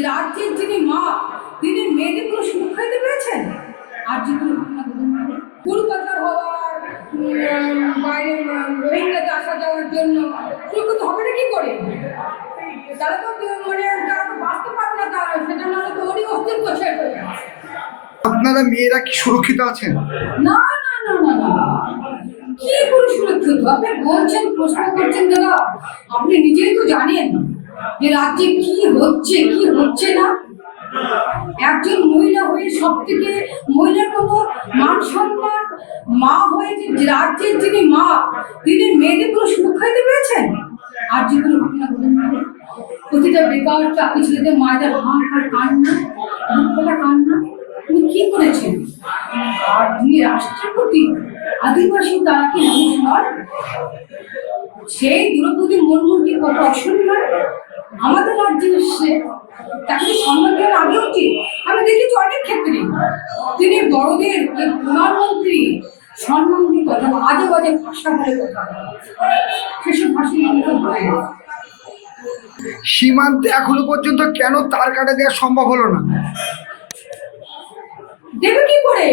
যে রাজ্যের যিনি মা তিনি মেয়েদের কোনো সুরক্ষা দিতে পেরেছেন? আর যেগুলো ঘটনা গুরু পাচার হওয়ার বাইরে রোহিঙ্গাতে আসা যাওয়ার জন্য সুরক্ষিত হবে না কি করে? তারা তো তারা তো বাঁচতে পারবে না, তারা সেটা না হলে তো ওরই অস্তিত্ব শেষ হয়ে যাবে। আপনারা মেয়েরা কি সুরক্ষিত আছেন? না না না না না, কি করে সুরক্ষিত? আপনি বলছেন, প্রশ্ন করছেন দাদা, আপনি নিজেই তো জানেন যে রাজ্যে কি হচ্ছে কি হচ্ছে না। একজন মহিলা হয়ে সব থেকে মহিলার কোনো মান সম্মান, মা হয়ে যে রাজ্যের যিনি মা তিনি মেয়েদের কোনো সুরক্ষা দিতে পেরেছেন? আর যেগুলো ঘটনা প্রতিটা বেকার চাকরি ছেলেদের মায়েদের হাহাকার কান্না, দুঃখটা কান্না, উনি কি করেছেন? আর যিনি রাষ্ট্রপতি আদিবাসী তারা কি মানুষ নয়? সেই দ্রৌপদী মুর্মুর কি কত অসম্মান আমাদের রাজ্যে এসছে, তাকে সম্মান দেওয়ার আগে উচিত। আমি দেখেছি অনেক ক্ষেত্রে তিনি বড়দের প্রধানমন্ত্রী সম্মান দিয়ে কথা আজে বাজে ভাষা বলে কথা, সেসব ভাষা আমাকে ভালো লাগে। সীমান্তে এখনো পর্যন্ত কেন তার কাটা দেওয়া সম্ভব হলো না? দেবে কি করে?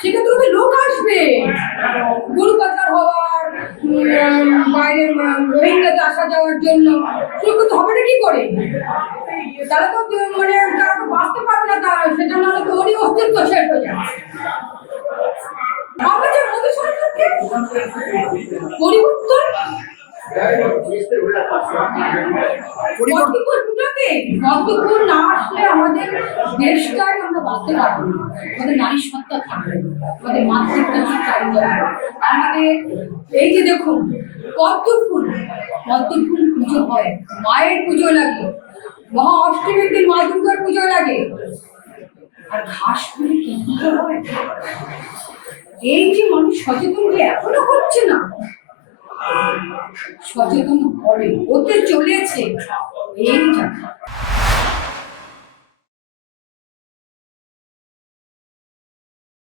সেক্ষেত্রে তো লোক আসবে, গরু পাচার হওয়ার বাইরে রোহিঙ্গাতে আসা যাওয়ার জন্য সুরক্ষিত হবে না কি করে? তারা তো তারা তো বাঁচতে পারবে না, তারা সেটা না হলে তো ওরই অস্তিত্ব শেষ হয়ে যাবে। আমরা যে মোদী সরকারকে পরিবর্তন পদ্মপুর না আসলে আমাদের দেশটাই আমরা বাঁচতে পারবো না। আমাদের নারী সত্তা থাকবে, আমাদের মাতৃত্ব চাহিদা, আমাদের এই যে দেখুন পদ্মফুল পুজো হয়, মায়ের পুজো লাগে, মহা অষ্টমীর দিন মা দুর্গার পুজো লাগে, আর ঘাস ফুলে কি পুজো হয়? এই যে মানুষ সচেতন যে এখনো হচ্ছে না, সচেতন হবে, হতে চলেছে এইটা।